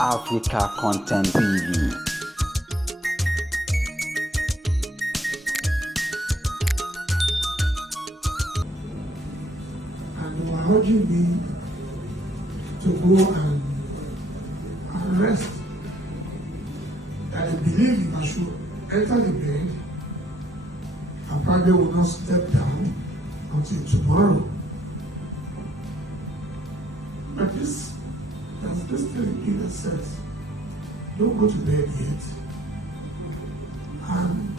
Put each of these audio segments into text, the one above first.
Africa Content TV. And they were urging me to go and rest. That I believe if I should enter the bed, I probably will not step down until tomorrow. But there's this thing that says, don't go to bed yet. And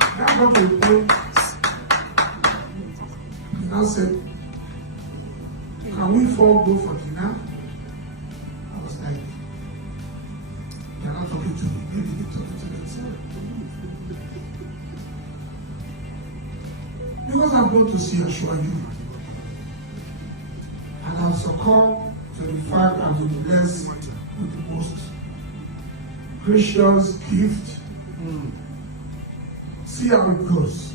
that got to a point, he now said, can we four go for dinner? I was like, they're not talking to me, maybe they're talking to themselves. Because I'm going to see assure you. And I've succumbed to the fact I've been blessed with the most gracious gift. See how it goes.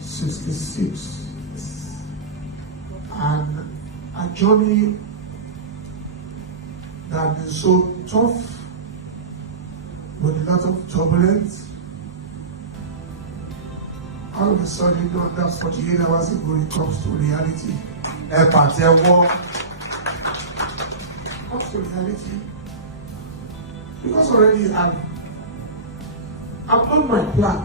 66. And a journey that has been so tough with a lot of turbulence. All of a sudden, that 48 hours ago, it comes to reality. Comes to reality. Because already I've done my plan.